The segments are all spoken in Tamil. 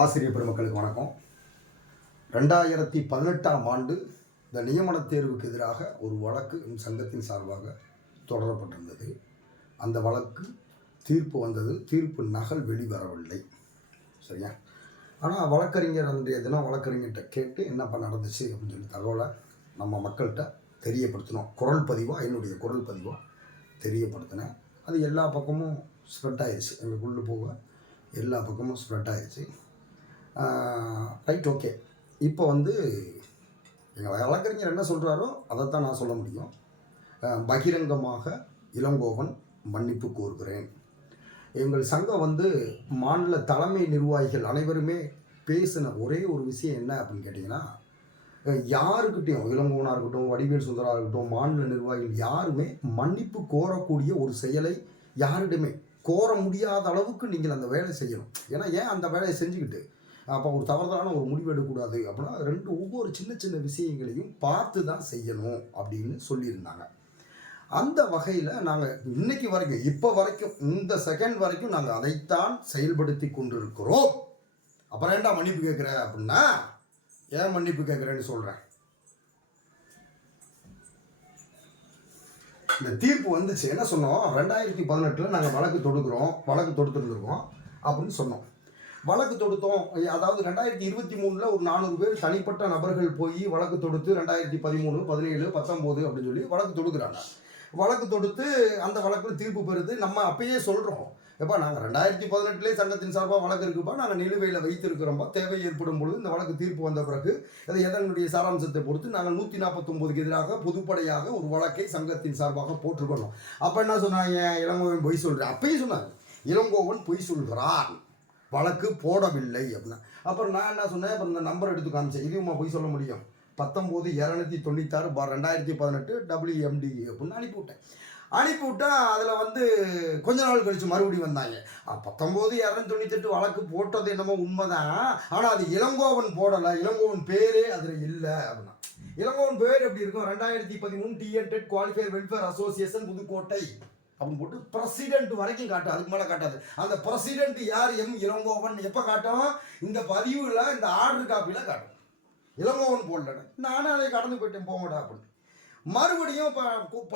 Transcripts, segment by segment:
ஆசிரியர் பெருமக்களுக்கு வணக்கம். ரெண்டாயிரத்தி பதினெட்டாம் ஆண்டு இந்த நியமனத் தேர்வுக்கு எதிராக ஒரு வழக்கு என் சங்கத்தின் சார்பாக தொடரப்பட்டிருந்தது. அந்த வழக்கு தீர்ப்பு வந்தது. தீர்ப்பு நகல் வெளிவரவில்லை. சரியா? ஆனால் வழக்கறிஞர் அன்றைய தினம் வழக்கறிஞர்கிட்ட கேட்டு என்னப்பா நடந்துச்சு அப்படின்னு சொல்லி தகவலை நம்ம மக்கள்கிட்ட தெரியப்படுத்தினோம். குரல் பதிவாக என்னுடைய குரல் பதிவாக தெரியப்படுத்தினேன். அது எல்லா பக்கமும் ஸ்ப்ரெட் ஆயிடுச்சு எங்களுக்குள்ளே போக எல்லா பக்கமும் ஸ்ப்ரெட் ஆயிடுச்சு ரைட் ஓகே இப்போ வந்து எங்கள் வழக்கறிஞர் என்ன சொல்கிறாரோ அதைத்தான் நான் சொல்ல முடியும். பகிரங்கமாக இளங்கோவன் மன்னிப்பு கோருகிறேன். எங்கள் சங்கம் வந்து மாநில தலைமை நிர்வாகிகள் அனைவருமே பேசின ஒரே ஒரு விஷயம் என்ன அப்படின்னு கேட்டிங்கன்னா யாருக்கிட்டையும் இளங்கோவனாக இருக்கட்டும் வடிவேல் சுந்தரா இருக்கட்டும் மாநில நிர்வாகிகள் யாருமே மன்னிப்பு கோரக்கூடிய ஒரு செயலை யாரிடமே கோர முடியாத அளவுக்கு நீங்கள் அந்த வேலை செய்யணும். ஏன்னா ஏன் அந்த வேலையை செஞ்சுக்கிட்டு? அப்போ ஒரு தவறுதலான ஒரு முடிவு எடுக்கக்கூடாது அப்படின்னா ரெண்டு ஒவ்வொரு சின்ன சின்ன விஷயங்களையும் பார்த்து தான் செய்யணும் அப்படின்னு சொல்லியிருந்தாங்க. அந்த வகையில் நாங்கள் இன்னைக்கு வரைக்கும் இப்போ வரைக்கும் இந்த செகண்ட் வரைக்கும் நாங்கள் அதைத்தான் செயல்படுத்தி கொண்டிருக்கிறோம். அப்புறம் ஏண்டா மன்னிப்பு கேட்குற அப்படின்னா ஏன் மன்னிப்பு கேட்குறேன்னு சொல்கிறேன் இந்த தீர்ப்பு வந்துச்சு. என்ன சொன்னோம்? ரெண்டாயிரத்தி பதினெட்டில் நாங்கள் வழக்கு தொடுக்கிறோம் வழக்கு தொடுத்துருந்துருக்கோம் அப்படின்னு சொன்னோம். வழக்கு தொடுத்தோம். அதாவது ரெண்டாயிரத்தி இருபத்தி மூணில் ஒரு நானூறு பேர் தனிப்பட்ட நபர்கள் போய் வழக்கு தொடுத்து ரெண்டாயிரத்தி பதிமூணு பதினேழு பத்தொம்போது அப்படின்னு சொல்லி வழக்கு தொடுக்கிறாங்க. வழக்கு தொடுத்து அந்த வழக்கில் தீர்ப்பு பெறுது. நம்ம அப்பயே சொல்கிறோம் எப்பா நாங்கள் ரெண்டாயிரத்தி பதினெட்டுலேயே சங்கத்தின் சார்பாக வழக்கு இருக்குப்பா நாங்கள் நிலுவையில் வைத்திருக்கிறோம்ப்பா தேவை ஏற்படும் பொழுது இந்த வழக்கு தீர்ப்பு வந்த பிறகு அதை எதனுடைய சாராம்சத்தை பொறுத்து நாங்கள் நூற்றி நாற்பத்தொம்போதுக்கு எதிராக பொதுப்படையாக ஒரு வழக்கை சங்கத்தின் சார்பாக போட்டிருக்கணும். அப்போ என்ன சொன்னாங்க? இளங்கோவன் பொய் சொல்கிறேன் அப்பயும் சொன்னாங்க. இளங்கோவன் பொய் சொல்கிறான். வழக்கு போடவில்லை அப்படின்னா அப்புறம் நான் என்ன சொன்னேன் அப்புறம் இந்த நம்பர் எடுத்து காமிச்சேன் இதுவுமா போய் சொல்ல முடியும் பத்தொம்போது இரநூத்தி தொண்ணூத்தாறு பார் ரெண்டாயிரத்தி பதினெட்டு டபிள்யூஎம்டி அப்படின்னு அனுப்பிவிட்டேன் அனுப்பிவிட்டா அதில் வந்து கொஞ்ச நாள் கழித்து மறுபடியும் வந்தாங்க பத்தொம்போது இரநூத்தி தொண்ணூத்தெட்டு வழக்கு போட்டது என்னமோ உண்மைதான் ஆனால் அது இளங்கோவன் போடலை இளங்கோவன் பேரே அதில் இல்லை அப்படின்னா இளங்கோவன் பேர் எப்படி இருக்கும் ரெண்டாயிரத்தி பதிமூணு TNTET qualifier welfare association Pudukkottai அப்படின்னு போட்டு பிரசிடென்ட் வரைக்கும் காட்டும் அதுக்கு மேலே காட்டாது. அந்த பிரசிடென்ட் யார்? எம். இளங்கோவன். எப்போ காட்டும்? இந்த பதிவில் இந்த ஆர்டர் காப்பியில் காட்டும். இளங்கோவன் போடலன்னு நானும் அதை கடந்து போயிட்டேன். போங்கடா அப்படின்னு. மறுபடியும் இப்போ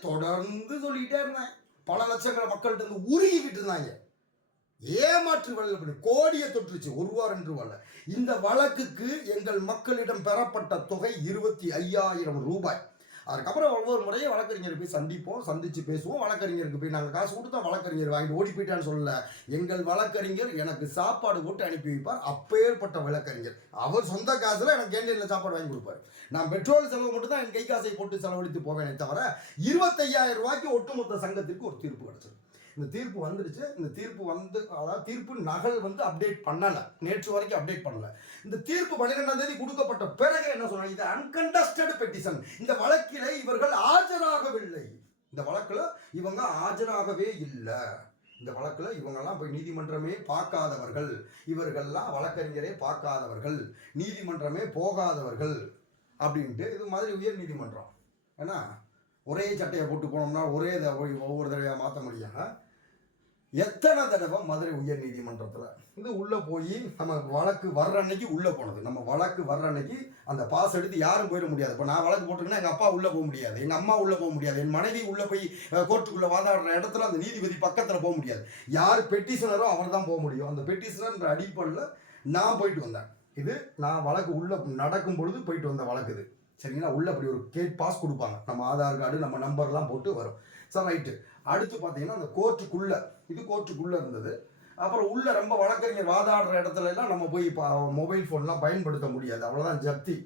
தொடர்ந்து சொல்லிக்கிட்டே இருந்தேன். பல லட்சக்கணக்கான மக்கள்கிட்ட இருந்து உருகிக்கிட்டு இருந்தாங்க. ஏமாற்று வழக்கு பண்ணி கோடியை தொற்றுச்சு ஒரு ரூபா ரெண்டு ரூபாயில் இந்த வழக்குக்கு எங்கள் மக்களிடம் பெறப்பட்ட தொகை இருபத்தி ஐயாயிரம் ரூபாய். அதுக்கப்புறம் ஒவ்வொரு முறையும் வழக்கறிஞர் போய் சந்திப்போம் சந்திச்சு பேசுவோம். வழக்கறிஞருக்கு போய் நாங்கள் காசு கொடுத்தா வழக்கறிஞர் வாங்கிட்டு ஓடி போயிட்டான்னு சொல்லல. எங்கள் வழக்கறிஞர் எனக்கு சாப்பாடு போட்டு அனுப்பி வைப்பார். அப்பேற்பட்ட வழக்கறிஞர். அவர் சொந்த காசில் எனக்கு கேண்டீனில் சாப்பாடு வாங்கி கொடுப்பார். நான் பெட்ரோல் செலவு மட்டும் தான் என் கை காசை போட்டு செலவழித்து போவேனே தவிர இருபத்தையாயிரம் ரூபாய்க்கு ஒட்டுமொத்த சங்கத்திற்கு ஒரு தீர்ப்பு கிடச்சிருக்கு. இந்த தீர்ப்பு வந்துடுச்சு. இந்த தீர்ப்பு வந்து அதாவது தீர்ப்பு நகல் வந்து அப்டேட் பண்ணலை. நேற்று வரைக்கும் அப்டேட் பண்ணல. இந்த தீர்ப்பு பன்னிரெண்டாம் தேதி கொடுக்கப்பட்ட பிறகு என்ன சொன்னாங்க? இது அன்கண்டஸ்டட் பெட்டிஷன் இந்த வழக்கிலே இவர்கள் ஆஜராகவில்லை. இந்த வழக்கில் இவங்க ஆஜராகவே இல்லை. இந்த வழக்கில் இவங்கெல்லாம் போய் நீதிமன்றமே பார்க்காதவர்கள். இவர்கள்லாம் வழக்கறிஞரே பார்க்காதவர்கள். நீதிமன்றமே போகாதவர்கள். அப்படின்ட்டு இது மாதிரி உயர் நீதிமன்றம். ஏன்னா ஒரே சட்டையை போட்டு போனோம்னா ஒரே ஒவ்வொரு தடவையாக மாற்ற முடியாது? எத்தனை தடவை மதுரை உயர் நீதிமன்றத்தில் இது உள்ளே போய் நம்ம வழக்கு வர்ற அன்னைக்கு உள்ளே போனது. நம்ம வழக்கு வர்ற அன்னைக்கு அந்த பாஸ் எடுத்து யாரும் போயிட முடியாது. இப்போ நான் வழக்கு போட்டிருக்கேன்னா எங்கள் அப்பா உள்ளே போக முடியாது. எங்கள் அம்மா உள்ளே போக முடியாது. என் மனைவி உள்ளே போய் கோர்ட்டுக்குள்ளே வாதாடுற இடத்துல அந்த நீதிபதி பக்கத்தில் போக முடியாது. யார் பெட்டிஷனரோ அவர் தான் போக முடியும். அந்த பெட்டிஷனர்ன்ற அடிப்படையில் நான் போயிட்டு வந்தேன். இது நான் வழக்கு உள்ளே நடக்கும் பொழுது போயிட்டு வந்த வழக்கு இது. சரிங்களா? உள்ள அப்படி ஒரு கேட் பாஸ் கொடுப்பாங்க. நம்ம ஆதார் கார்டு நம்ம நம்பர்லாம் போட்டு வரும். Sir right. அடுத்து பார்த்தீங்கன்னா அந்த கோர்ட்டுக்குள்ளே இது கோர்ட்டுக்குள்ளே இருந்தது. அப்புறம் உள்ள ரொம்ப வழக்கறிஞர் வாதாடுற இடத்துல எல்லாம் நம்ம போய் இப்போ மொபைல் ஃபோன்லாம் பயன்படுத்த முடியாது. அவ்வளோதான் ஜப்தி.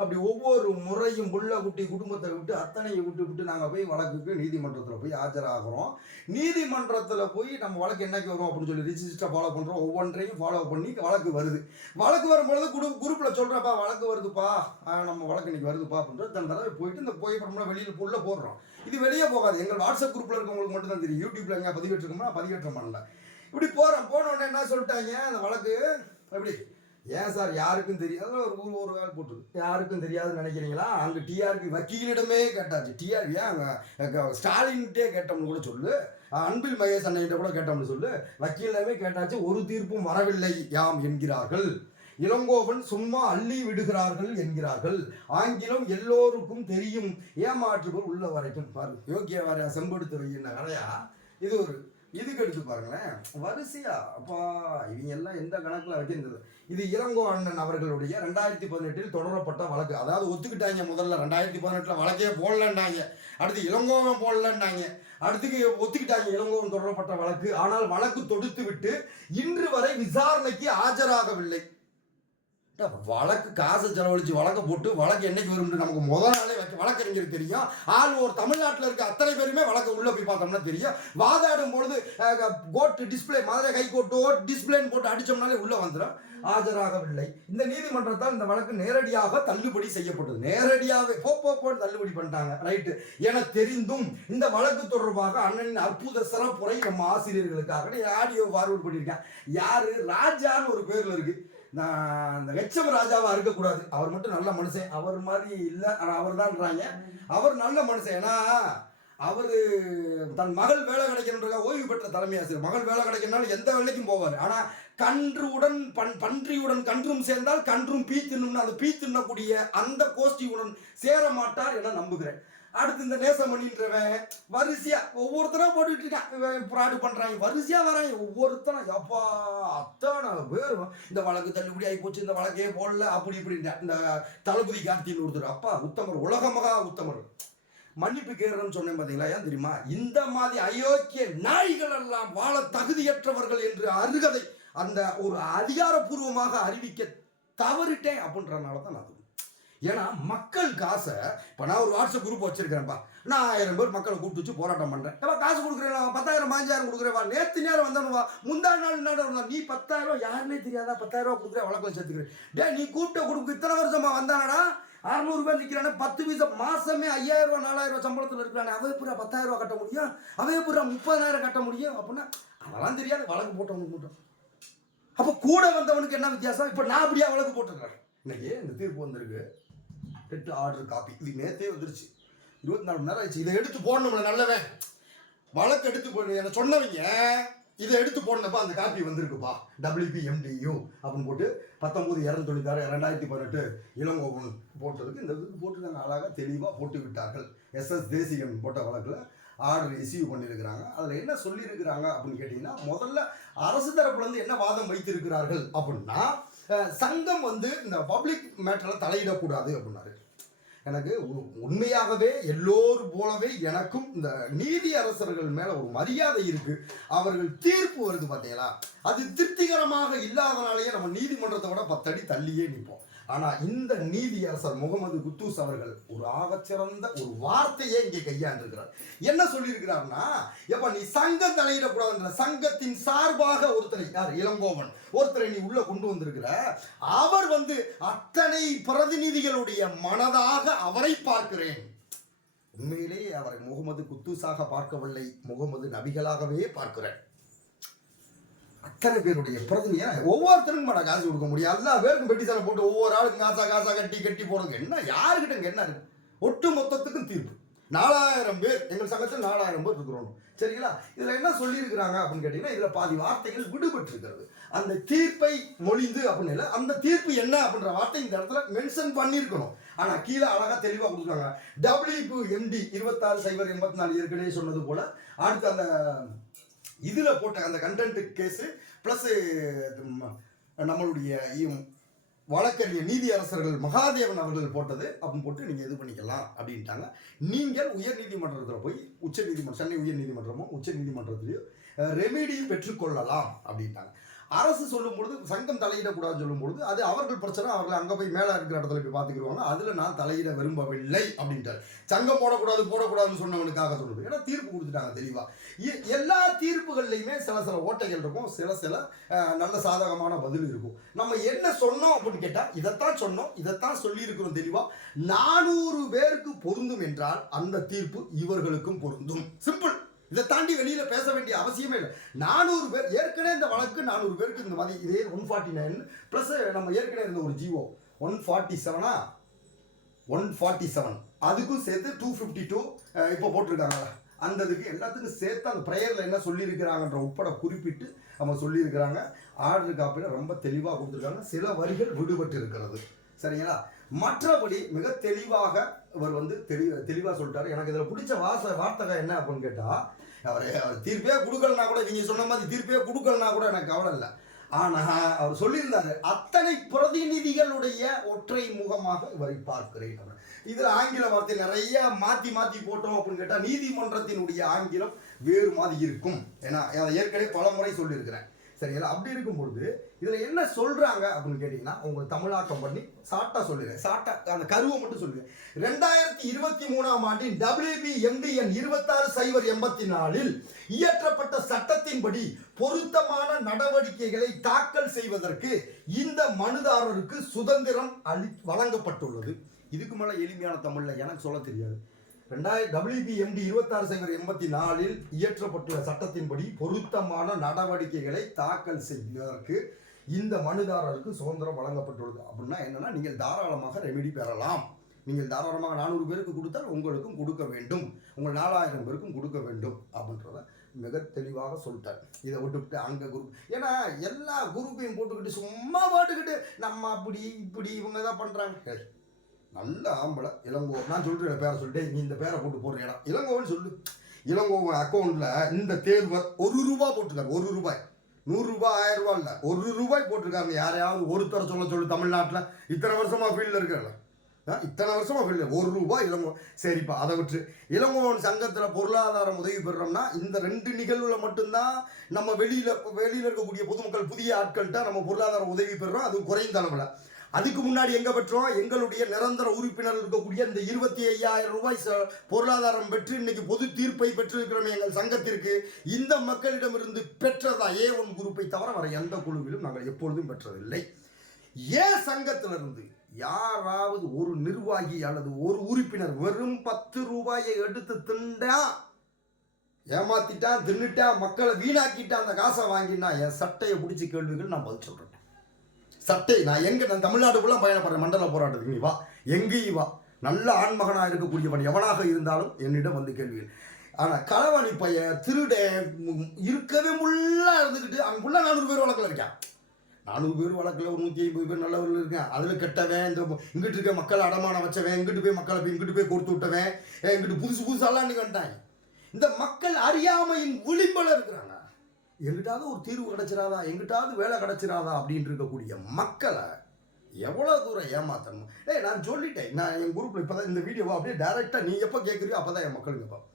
அப்படி ஒவ்வொரு முறையும் புள்ள குட்டி குடும்பத்தை விட்டு அத்தனையை விட்டு விட்டு நாங்கள் போய் வழக்குக்கு நீதிமன்றத்தில் போய் ஆஜராகிறோம். நீதிமன்றத்தில் போய் நம்ம வழக்கு என்னைக்கு வரும் அப்படின்னு சொல்லி ரிஜிஸ்டர் ஃபாலோ பண்ணுறோம் ஒவ்வொன்றையும் ஃபாலோ பண்ணி வழக்கு வருது. வழக்கு வரும்பொழுது குரு குரூப்பில் சொல்கிறப்பா வழக்கு வருதுப்பா. நம்ம வழக்கு இன்னைக்கு வருதுப்பா அப்படின்றது தன் தடவை போயிட்டு இந்த புகைப்படம்லாம் வெளியில் உள்ள போடுறோம். இது வெளியே போகாது. எங்கள் வாட்ஸ்அப் குரூப்பில் இருக்கவங்களுக்கு மட்டும் தான் தெரியும் யூடியூப்ல எங்கே பதிவேற்றிருக்கோம்னா பதிவேற்ற பண்ணல இப்படி போகிறோம் போன உடனே என்ன சொல்லிட்டாங்க? அந்த வழக்கு எப்படி? ஏன் சார் யாருக்கும் தெரியாது ஒரு ஊர் ஒரு வேலை போட்டுருக்கு யாருக்கும் தெரியாதுன்னு நினைக்கிறீங்களா? அங்கே டிஆர்பி வக்கீலிடமே கேட்டாச்சு டிஆர்பி ஏன் அங்கே ஸ்டாலின்கிட்டே கேட்டோம்னு கூட சொல்லு. அன்பில் மகேஷ் அண்ணன்கிட்ட கூட கேட்டோம்னு சொல்லு. வக்கீலமே கேட்டாச்சு ஒரு தீர்ப்பும் வரவில்லை யாம் என்கிறார்கள். இளங்கோவன் சும்மா அள்ளி விடுகிறார்கள் என்கிறார்கள். ஆங்கிலம் எல்லோருக்கும் தெரியும். ஏமாற்றுகள் உள்ள வரைக்கும் பாரு. யோக்கிய வர செம்பெடுத்து என்ன கதையா? இது ஒரு இதுக்கு எடுத்து பாருங்களேன். வரிசையா. அப்பா இவங்க எல்லாம் எந்த கணக்குல வைக்கிறது இது இளங்கோ அண்ணன் அவர்களுடைய ரெண்டாயிரத்தி பதினெட்டில் தொடரப்பட்ட வழக்கு. அதாவது ஒத்துக்கிட்டாங்க முதல்ல. ரெண்டாயிரத்தி பதினெட்டுல வழக்கே போடலன்னாங்க. அடுத்து இளங்கோவன் போடலன்னாங்க. அடுத்துக்கு ஒத்துக்கிட்டாங்க இளங்கோவன் தொடரப்பட்ட வழக்கு. ஆனால் வழக்கு தொடுத்து விட்டு இன்று வரை விசாரணைக்கு ஆஜராகவில்லை. வழக்கு காசு செலவழிச்சு வழக்க போட்டு வழக்கு என்னைக்கு வரும்னு நமக்கு முதல் நாளே வைக்க வழக்கறிஞர் தெரியும். ஆள் ஒரு தமிழ்நாட்டில் இருக்க அத்தனை பேருமே வழக்க உள்ளே போய் பார்த்தோம்னா தெரியும். வாதாடும் பொழுது கோர்ட்டு டிஸ்பிளே மதுரை கோட்டோ டிஸ்பிளேன்னு போட்டு அடித்தோம்னாலே உள்ளே வந்துடும் ஆஜராகவில்லை. இந்த நீதிமன்றத்தால் இந்த வழக்கு நேரடியாக தள்ளுபடி செய்யப்பட்டது. நேரடியாகவே போ போன்னு தள்ளுபடி பண்ணிட்டாங்க. ரைட்டு. என தெரிந்தும் இந்த வழக்கு தொடர்பாக அண்ணனின் அற்புத சிறப்புரை நம்ம ஆசிரியர்களுக்காக ஆடியோ ஃபார்வர்ட் பண்ணியிருக்கேன். யாரு? ராஜான்னு ஒரு பேரில் இருக்குது நான் அந்த ஹெச்எம் ராஜாவாக இருக்கக்கூடாது. அவர் மட்டும் நல்ல மனுஷன். அவர் மாதிரி இல்லை. ஆனால் அவர் தான்றாங்க அவர் நல்ல மனுஷன். ஏன்னா அவர் தன் மகள் வேலை கிடைக்கணுன்றத ஓய்வு பெற்ற தலைமை ஆசிரியர். மகள் வேலை கிடைக்கணும்னாலும் எந்த வேலைக்கும் போவார். ஆனால் கன்றுடன் பன் பன்றியுடன் கன்றும் சேர்ந்தால் கன்றும் பீ தின்னும்னு அந்த பீ தின்னக்கூடிய அந்த கோஷ்டியுடன் சேர மாட்டார் என நம்புகிறேன். அடுத்து இந்த நேசமணின்றவன் வரிசையா ஒவ்வொருத்தரா போட்டுட்டு இருக்கான் ப்ராடு பண்றாங்க. வரிசையா வராங்க. ஒவ்வொருத்தரும் எப்பா அத்தான பேர் இந்த வழக்கு தள்ளுபடி ஆகி போச்சு இந்த வழக்கே போடல அப்படி இப்படி இந்த தளபதி கார்த்தின்னு ஒருத்தர் அப்பா உத்தமர் உலக மகா உத்தமர். மன்னிப்பு கேட்கறேன்னு சொன்னேன் பார்த்தீங்களா ஏன் தெரியுமா? இந்த மாதிரி அயோக்கிய நாய்கள் எல்லாம் வாழ தகுதியற்றவர்கள் என்று அருகதை அந்த ஒரு அதிகாரப்பூர்வமாக அறிவிக்க தவறிட்டேன் அப்படின்றனால தான் அது ஏன்னா மக்கள் காசை இப்போ நான் ஒரு வாட்ஸ்அப் குரூப் வச்சிருக்கிறேன்ப்பா நான் ஆயிரம் பேர் மக்களை கூப்பிட்டு வச்சு போராட்டம் பண்ணுறேன் ஏப்பா காசு கொடுக்குறேன் பத்தாயிரம் பாஞ்சாயிரம் கொடுக்குறேன் வா நேற்று நேரம் வந்தவன் முந்தா நாள் என்ன வந்தான் நீ பத்தாயிரம் யாருமே தெரியாதா? பத்தாயிரம் ரூபா கொடுக்குறேன் சேர்த்துக்கிறேன். டே நீ கூப்பிட்ட கொடுக்கு இத்தனை வருஷமா வந்தானடா? அறநூறுபா நிற்கிறானே பத்து வீதம் மாசமே ஐயாயிரம் ரூபா நாலாயிரம் ரூபா சம்பளத்தில் இருக்கிறானே. அவை பூரா பத்தாயிரம் ரூபா கட்ட முடியும்? அவன் பூரா முப்பதாயிரம் கட்ட முடியும்? அப்படின்னா அதெல்லாம் தெரியாது. வழக்கு போட்டவனுக்கு கூட்டம் அப்போ கூட வந்தவனுக்கு என்ன வித்தியாசம்? இப்போ நான் அப்படியே வழக்கு போட்டிருக்கிறேன்? இன்னைக்கு இந்த தீர்ப்பு வந்திருக்கு. எட்டு ஆர்டர் காப்பி இது நேத்தே வந்துருச்சு. இருபத்தி நாலு மணி நேரம் ஆயிடுச்சு. இதை எடுத்து போடணும்ல நல்லவன் வழக்கு எடுத்து போடணும் என்ன சொன்னவங்க? இதை எடுத்து போடணுப்பா அந்த காப்பி வந்திருக்குப்பா. டபிள்யூபிஎம்டியூ அப்படின்னு போட்டு பத்தொம்போது இரநூத்தி தொண்ணூத்தாறு ரெண்டாயிரத்தி பதினெட்டு இளங்கோவன் போட்டதுக்கு இந்த இதுக்கு போட்டுருக்காங்க அழகாக தெளிவாக போட்டு விட்டார்கள். எஸ்எஸ் தேசிகன் போட்ட வழக்கில் ஆர்டர் இஸ்யூ பண்ணியிருக்கிறாங்க. அதில் என்ன சொல்லியிருக்கிறாங்க அப்படின்னு கேட்டிங்கன்னா முதல்ல அரசு தரப்புலேருந்து என்ன வாதம் வைத்திருக்கிறார்கள் அப்படின்னா சங்கம் வந்து இந்த பப்ளிக் மேட்டரில் தலையிடக்கூடாது அப்படின்னா எனக்கு உ- உண்மையாகவே எல்லோரும் போலவே எனக்கும் இந்த நீதி அரசர்கள் மேலே ஒரு மரியாதை இருக்கு. அவர்கள் தீர்ப்பு வருது பார்த்தீங்களா அது திருப்திகரமாக இல்லாதனாலேயே நம்ம நீதிமன்றத்தை விட பத்தடி தள்ளியே நிற்போம் ஆனா இந்த நீதி அரசர் முகமது குத்தூஸ் அவர்கள் ஒரு ஆகச்சிறந்த ஒரு வார்த்தையே இங்கே கையாண்டிருக்கிறார். என்ன சொல்லியிருக்கிறார்னா எப்ப நீ சங்கம் தலையிடக்கூடாதுன்ற சங்கத்தின் சார்பாக ஒருத்தரை யார் இளங்கோவன் ஒருத்தரை நீ உள்ள கொண்டு வந்திருக்கிற அவர் வந்து அத்தனை பிரதிநிதிகளுடைய மனதாக அவரை பார்க்கிறேன். உண்மையிலேயே அவரை முகமது குத்தூஸாக பார்க்கவில்லை முகமது நபிகளாகவே பார்க்கிறேன். அத்தனை பேருடைய பிரதிநிதியா ஒவ்வொருத்தருக்கும் மேடம் காசு கொடுக்க முடியும். எல்லா பேருக்கும் பெட்டி போட்டு ஒவ்வொரு ஆளுக்கும் காசா காசா கட்டி கட்டி போடுங்க. என்ன யாருக்கிட்ட என்ன இருக்கு? ஒட்டு மொத்தத்துக்கும் தீர்ப்பு நாலாயிரம் பேர் எங்கள் சங்கத்தில் நாலாயிரம் பேர் இருக்கிறோம். சரிங்களா? இதில் என்ன சொல்லியிருக்கிறாங்க அப்படின்னு கேட்டிங்கன்னா இதில் பாதி வார்த்தைகள் விடுபட்டு இருக்கிறது அந்த தீர்ப்பை மொழிந்து அப்படின்னு இல்லை அந்த தீர்ப்பு என்ன அப்படின்ற வார்த்தை இந்த இடத்துல மென்ஷன் பண்ணியிருக்கணும். ஆனால் கீழே அழகாக தெளிவாக கொடுத்துருக்காங்க. டபிள்யூ எம்டி இருபத்தாறு சைபர் எண்பத்தி நாலு ஏற்கனவே சொன்னது போல் அடுத்து அந்த இதில் போட்ட அந்த கண்டென்ட் கேஸு ப்ளஸ் நம்மளுடைய வழக்கறிஞர் நீதி அரசர்கள் மகாதேவன் அவர்கள் போட்டது அப்படின்னு போட்டு நீங்கள் இது பண்ணிக்கலாம் அப்படின்ட்டாங்க. நீங்கள் உயர் நீதிமன்றத்தில் போய் உச்ச நீதிமன்றம் சென்னை உயர் நீதிமன்றமோ உச்ச நீதிமன்றத்திலேயோ ரெமெடி பெற்றுக்கொள்ளலாம் அப்படின்ட்டாங்க. அரசு சொல்லும் பொழுது சங்கம் தலையிடக்கூடாதுன்னு சொல்லும் பொழுது அது அவர்கள் பிரச்சனை அவர்கள் அங்கே போய் மேலே இருக்கிற இடத்துல போய் பார்த்துக்கிடுவாங்க அதில் நான் தலையிட விரும்பவில்லை அப்படின்ட்டார். சங்கம் போடக்கூடாது போடக்கூடாதுன்னு சொன்னவனுக்காக சொல்லுது ஏன்னா தீர்ப்பு கொடுத்துட்டாங்க தெளிவாக எல்லா தீர்ப்புகள்லையுமே சில சில ஓட்டைகள் இருக்கும். சில சில நல்ல சாதகமான பதில் இருக்கும். நம்ம என்ன சொன்னோம் அப்படின்னு கேட்டால் இதைத்தான் சொன்னோம் இதைத்தான் சொல்லியிருக்கிறோம் தெளிவாக நானூறு பேருக்கு பொருந்தும் என்றால் அந்த தீர்ப்பு இவர்களுக்கும் பொருந்தும். சிம்பிள். இதை தாண்டி வெளியில் பேச வேண்டிய அவசியமே இல்லை. நானூறு பேர் ஏற்கனவே இந்த வழக்கு நானூறு பேருக்கு இந்த மாதிரி இதே ஒன் ஃபார்ட்டி நைன் ப்ளஸ் நம்ம ஏற்கனவே இருந்த ஒரு ஜிஓ ஒன் ஃபார்ட்டி செவனா ஒன் ஃபார்ட்டி செவன் அதுக்கும் சேர்த்து டூ ஃபிஃப்டி டூ இப்போ போட்டிருக்காங்க அந்த இதுக்கு எல்லாத்துக்கும் சேர்த்து அந்த ப்ரேயரில் என்ன சொல்லியிருக்கிறாங்கன்ற உட்பட குறிப்பிட்டு அவங்க சொல்லியிருக்கிறாங்க. ஆர்டர் காப்பியில் ரொம்ப தெளிவாக கொடுத்துருக்காங்க. சில வரிகள் விடுபட்டு இருக்கிறது சரிங்களா? மற்றபடி மிக தெளிவாக இவர் வந்து தெளி தெளிவாக சொல்லிட்டாரு. எனக்கு இதில் பிடிச்ச வாச வார்த்தகம் என்ன அப்படின்னு கேட்டால் அவர் அவர் தீர்ப்பே கொடுக்கலனா கூட நீங்கள் சொன்ன மாதிரி தீர்ப்பே கொடுக்கலனா கூட எனக்கு கவலை இல்லை. ஆனால் அவர் சொல்லியிருந்தாரு அத்தனை பிரதிநிதிகளுடைய ஒற்றை முகமாக இவரை பார்க்கிறேன் இதில் ஆங்கில வார்த்தை நிறைய மாற்றி மாற்றி போட்டோம் அப்படின்னு கேட்டால் நீதிமன்றத்தினுடைய ஆங்கிலம் வேறு மாதிரி இருக்கும். ஏன்னா அதை ஏற்கனவே பல முறை சொல்லியிருக்கிறேன். சரிங்களா? அப்படி இருக்கும் பொழுது இதில் என்ன சொல்கிறாங்க அப்படின்னு கேட்டிங்கன்னா உங்களுக்கு தமிழாக்கம் பண்ணி சாட்டா சொல்லுறேன் சாட்டா அந்த கருவை மட்டும் சொல்லுறேன் ரெண்டாயிரத்தி இருபத்தி மூணாம் ஆண்டின் டபிள்யூபி எம்டிஎன் இருபத்தாறு சைபர் எண்பத்தி நாலில் இயற்றப்பட்ட சட்டத்தின்படி பொருத்தமான நடவடிக்கைகளை தாக்கல் செய்வதற்கு இந்த மனுதாரருக்கு சுதந்திரம் அளி வழங்கப்பட்டுள்ளது. இதுக்கு மேலே எளிமையான தமிழில் எனக்கு சொல்ல தெரியாது. ரெண்டாயிரம் டபிள்யூபிஎம்டி இருபத்தாறு சைபர் எண்பத்தி நாலில் இயற்றப்பட்டுள்ள சட்டத்தின்படி பொருத்தமான நடவடிக்கைகளை தாக்கல் செய்வதற்கு இந்த மனுதாரருக்கு சுதந்திரம் வழங்கப்பட்டுள்ளது. அப்படின்னா என்னென்னா நீங்கள் தாராளமாக ரெமிடி பெறலாம். நீங்கள் தாராளமாக நானூறு பேருக்கு கொடுத்தால் உங்களுக்கும் கொடுக்க வேண்டும். உங்கள் நாலாயிரம் பேருக்கும் கொடுக்க வேண்டும் அப்படின்றத மிக தெளிவாக சொல்லிட்டார். இதை விட்டுவிட்டு அங்கே குரூப் ஏன்னா எல்லா குரூப்பையும் போட்டுக்கிட்டு சும்மா பாட்டுக்கிட்டு நம்ம அப்படி இப்படி இவங்க தான் பண்ணுறாங்க நல்ல ஆம்பளை. இளங்கோ நான் சொல்லிட்டு பேரை சொல்லிட்டு நீ இந்த பேரை போட்டு போடுற இடம் இளங்கோன்னு சொல்லு. இளங்கோ அக்கௌண்ட்டில் இந்த தேர்வை ஒரு ரூபா போட்டுக்கார் ஒரு ரூபாய். நூறுரூபா ஆயிரம் ரூபா இல்லை. ஒரு ரூபாய் போட்டிருக்காங்க. யாரையாவது ஒருத்தரை சொல்ல சொல்லு தமிழ்நாட்டில். இத்தனை வருஷமாக ஃபீல்டில் இருக்கிறல இத்தனை வருஷமா ஃபீல்டு ஒரு ரூபாய் இளங்கோ சரிப்பா அதை விட்டு இளங்கோவன் சங்கத்தில் பொருளாதாரம் உதவி பெறுறோம்னா இந்த ரெண்டு நிகழ்வில் மட்டும்தான் நம்ம வெளியில் வெளியில் இருக்கக்கூடிய பொதுமக்கள் புதிய ஆட்கள்கிட்ட நம்ம பொருளாதார உதவி பெறுறோம். அது குறைந்த அளவில். அதுக்கு முன்னாடி எங்கே பெற்றோம்? எங்களுடைய நிரந்தர உறுப்பினர் இருக்கக்கூடிய இந்த இருபத்தி ஐயாயிரம் ரூபாய் ச- பொருளாதாரம் பெற்று இன்னைக்கு பொது தீர்ப்பை பெற்றிருக்கிறோம் எங்கள் சங்கத்திற்கு இந்த மக்களிடமிருந்து பெற்றதா? ஏ ஒன் குரூப்பை தவிர வர எந்த குழுவிலும் நாங்கள் எப்பொழுதும் பெற்றதில்லை. ஏ சங்கத்திலிருந்து யாராவது ஒரு நிர்வாகி அல்லது ஒரு உறுப்பினர் வெறும் பத்து ரூபாயை எடுத்து திண்டா ஏமாத்திட்டான் தின்னுட்டான் மக்களை வீணாக்கிட்டான் அந்த காசை வாங்கினா என் சட்டையை பிடிச்சி கேள்விகள் நான் பதில் சொல்கிறேன் சட்டை நான் எங்கே நான் தமிழ்நாடுக்குள்ள பயணப்படுறேன் மண்டல போராட்டத்துக்கு நீ வா. எங்கேயும் வா. நல்ல ஆண்மகனாக இருக்கக்கூடியவன் எவனாக இருந்தாலும் என்னிடம் வந்து கேள்விகள் ஆனால் களவாணி பைய திருட இருக்கவே முள்ளாக இருந்துக்கிட்டு அங்குள்ள நானூறு பேர் வழக்கில் இருக்கான். நானூறு பேர் வழக்கில் ஒரு நூற்றி ஐம்பது பேர் நல்லவர்கள் இருக்கேன். அதில் கெட்டவன் இந்த இங்கிட்டு இருக்க மக்களை அடமானம் வச்சவன் இங்கிட்டு போய் மக்களை போய் இங்கிட்டு போய் கொடுத்து விட்டவன் ஏ, இங்கிட்டு புதுசு புதுசாலாம் நீ வந்துட்டாங்க இந்த மக்கள் அறியாமையின் விளிம்பில் இருக்கிறாங்க. எங்கிட்டாவது ஒரு தீர்வு கிடச்சிடாதா? எங்கிட்டாவது வேலை கிடச்சிடாதா? அப்படின்னு இருக்கக்கூடிய மக்களை எவ்வளோ தூரம் ஏமாத்தணும்? ஏய் நான் சொல்லிட்டேன். நான் என் குரூப்பில் இப்போ தான் இந்த வீடியோவை அப்படியே டேரெக்டாக நீ எப்போ கேட்குறியோ அப்போ தான் என் மக்கள் கேட்பான்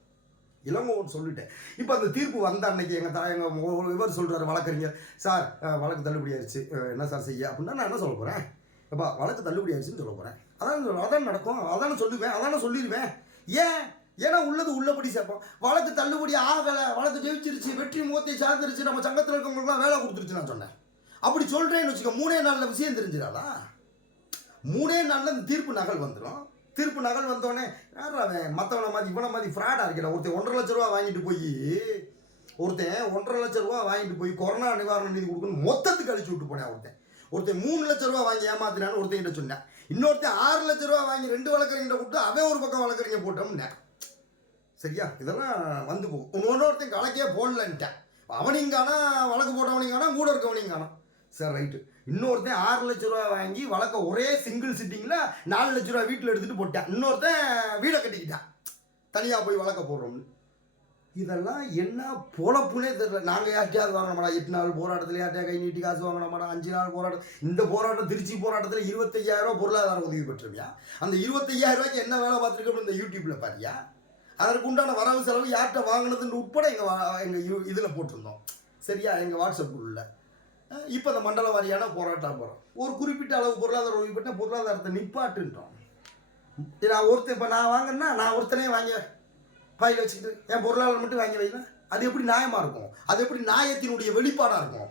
இளங்கோன்னு சொல்லிட்டேன். இப்போ அந்த தீர்ப்பு வந்த அன்னைக்கு எங்கள் தா எங்கள் இவர் சொல்கிறார் வழக்கறிஞர் சார் வழக்கு தள்ளுபடி ஆயிடுச்சு. என்ன சார் செய்ய? அப்படின்னா நான் என்ன சொல்ல போகிறேன் அப்பா வழக்கு தள்ளுபடி ஆயிடுச்சுன்னு சொல்ல போகிறேன் அதான் அதான் நடக்கும். அதானே சொல்லுவேன். அதானே சொல்லிடுவேன். ஏன்? ஏன்னா உள்ளது உள்ளபடி சேர்ப்போம். வழக்கு தள்ளுபடி ஆகலை வழக்கு ஜெயிச்சிருச்சு வெற்றி முகத்தை சார்ந்துருச்சு நம்ம சங்கத்தில் இருக்கவங்களுக்குலாம் வேலை கொடுத்துருச்சு நான் சொன்னேன். அப்படி சொல்கிறேன்னு வச்சுக்க மூணே நாளில் விஷயம் தெரிஞ்சிடாதா? மூணே நாளில் இந்த தீர்ப்பு நகல் வந்துடும் தீர்ப்பு நகல் வந்தோடனே யார் அவன்? மற்றவனை மாதிரி இவனை மாதிரி ஃப்ராடாக இருக்கிறான் ஒருத்தன் ஒன்றரை லட்ச ரூபா வாங்கிட்டு போய் ஒருத்தன் ஒன்றரை லட்ச ரூபா வாங்கிட்டு போய் கொரோனா நிவாரண நிதி கொடுக்கணும் மொத்தத்துக்கு அழிச்சு விட்டு போனேன் ஒருத்தன். ஒருத்தன் மூணு லட்ச ரூபா வாங்கி ஏமாத்தினான்னு ஒருத்தன் சொன்னேன். இன்னொருத்தன் ஆறு லட்ச ரூபா வாங்கி ரெண்டு வழக்கறிஞரை விட்டு அவன் ஒரு பக்கம் வழக்கறிஞர் போட்டோம்னேன். சரியா? இதெல்லாம் வந்து போகும். இன்னொருத்தன் கணக்கே போடலன்ட்டேன். அவனிங்கானா வழக்கு போட்டவனிங்கானா கூட இருக்கவனிங்கானா சரி ரைட்டு. இன்னொருத்தன் ஆறு லட்ச ரூபா வாங்கி வழக்க ஒரே சிங்கிள் சிட்டிங்கில் நாலு லட்ச ரூபா வீட்டில் எடுத்துகிட்டு போட்டான். இன்னொருத்தன் வீடை கட்டிக்கிட்டான். தனியாக போய் வழக்க போடுறோம்னு. இதெல்லாம் என்ன பொழப்புனே தெரியல. நாங்கள் யார்ட்டையாவது வாங்கினோம்டா எட்டு நாள் போராட்டத்தில் யார்ட்டையா கை நீட்டி காசு வாங்கினோம்டா அஞ்சு நாள் போராட்டம். இந்த போராட்டம் திருச்சி போராட்டத்தில் இருபத்தையாயிரம் ரூபா பொருளாதார உதவி பெற்றிருப்பியா அந்த இருபத்தையாயிரம் ரூபாய்க்கு என்ன வேலை பார்த்துருக்கோம் இந்த யூடியூப்பில் பாரியா அதற்கு உண்டான வரவு செலவு யார்கிட்ட வாங்கினதுன்னு உட்பட எங்கள் எங்கள் இதில் போட்டிருந்தோம். சரியா? எங்கள் வாட்ஸ்அப் குழுவில் இப்போ அந்த மண்டல வாரியான போராட்டம் போகிறோம் ஒரு குறிப்பிட்ட அளவு பொருளாதார உதவி பொருளாதாரத்தை நிப்பாட்டுன்றோம். நான் ஒருத்தன் இப்போ நான் வாங்கினா நான் ஒருத்தனே வாங்கி பயில் வச்சுக்கிட்டு என் பொருளாதாரம் மட்டும் வாங்கி வைக்கிறேன் அது எப்படி நியாயமாக இருக்கும்? அது எப்படி நியாயத்தினுடைய வெளிப்பாடாக இருக்கும்?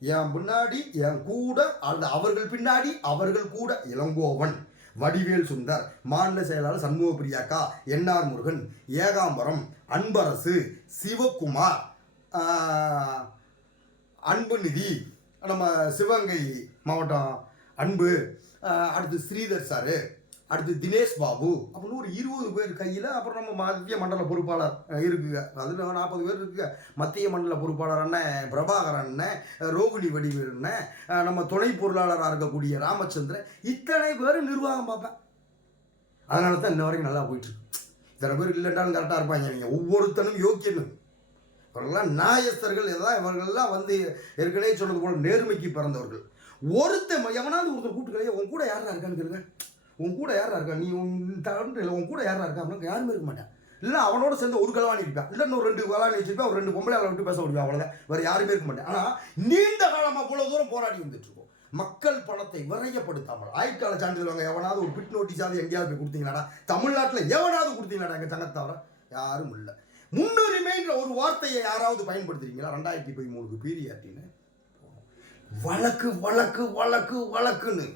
என் முன்னாடி என் கூட அல்லது அவர்கள் பின்னாடி அவர்கள் கூட இளங்கோவன். வடிவேல் சுந்தர் மாநில செயலாளர் சண்முக பிரியாக்கா என்ஆர் முருகன் ஏகாம்பரம் அன்பரசு சிவகுமார் அன்பு நிதி நம்ம சிவகங்கை மாவட்டம் அன்பு அடுத்து ஸ்ரீதர் சாரு. அடுத்து தினேஷ் பாபு. அப்படின்னு ஒரு இருபது பேர் கையில் அப்புறம் நம்ம மத்திய மண்டல பொறுப்பாளர் இருக்குங்க. அதில் நாற்பது பேர் இருக்குங்க. மத்திய மண்டல பொறுப்பாளர் அண்ணன் பிரபாகர் அண்ணன் ரோகிணி வடிவேல் அண்ணன் நம்ம துணை பொருளாளராக இருக்கக்கூடிய ராமச்சந்திரன். இத்தனை பேர் நிர்வாகம் பார்ப்பேன். அதனால தான் இன்ன வரைக்கும் நல்லா போயிட்டுருக்கு இத்தனை பேர் இல்லைட்டாலும் கரெக்டாக இருப்பாங்க நீங்கள் ஒவ்வொருத்தனும் யோக்கியனும் இவர்கள்லாம் நாயஸ்தர்கள். எல்லாம் இவர்கள்லாம் வந்து ஏற்கனவே சொன்னது போல நேர்மைக்கு பிறந்தவர்கள். ஒருத்தன் எவனாவது ஒருத்தர் கூட்டுக்கலையே? உன் கூட யாரா இருக்கான்னு கேளுங்க. உன் கூட யாரா இருக்கா? நீ உன் தகுந்த இல்லை உன் கூட யாரா இருக்கா? அப்படின்னு யாருமே இருக்க மாட்டேன் இல்லை அவனோட சேர்ந்து ஒரு கலவாணி இருப்பேன் இல்லை இன்னும் ரெண்டு கலவாணி வச்சிருப்பேன் ஒரு ரெண்டு பொம்பளை ஆளை விட்டு பேச முடியும் அவ்வளோதான் வேறு யாருமே இருக்க மாட்டேன் ஆனால் நீண்ட காலமாக அவ்வளோ தூரம் போராடி வந்துட்டு இருக்கோம். மக்கள் பணத்தை விரையப்படுத்தாமல். ஆயுட்கால சான்றிதழ் எவனாவது ஒரு பிட் நோட்டீஸாவது எங்கேயாவது போய் கொடுத்தீங்களாடா? தமிழ்நாட்டில் எவனாவது கொடுத்தீங்களாடா எங்கள் தவிர? யாரும் இல்லை. முன்னுரிமைன்ற ஒரு வார்த்தையை யாராவது பயன்படுத்துறீங்களா? ரெண்டாயிரத்தி பதிமூணுக்கு பீரியாட்டின்னு வழக்கு வழக்கு வழக்கு வழக்குன்னு.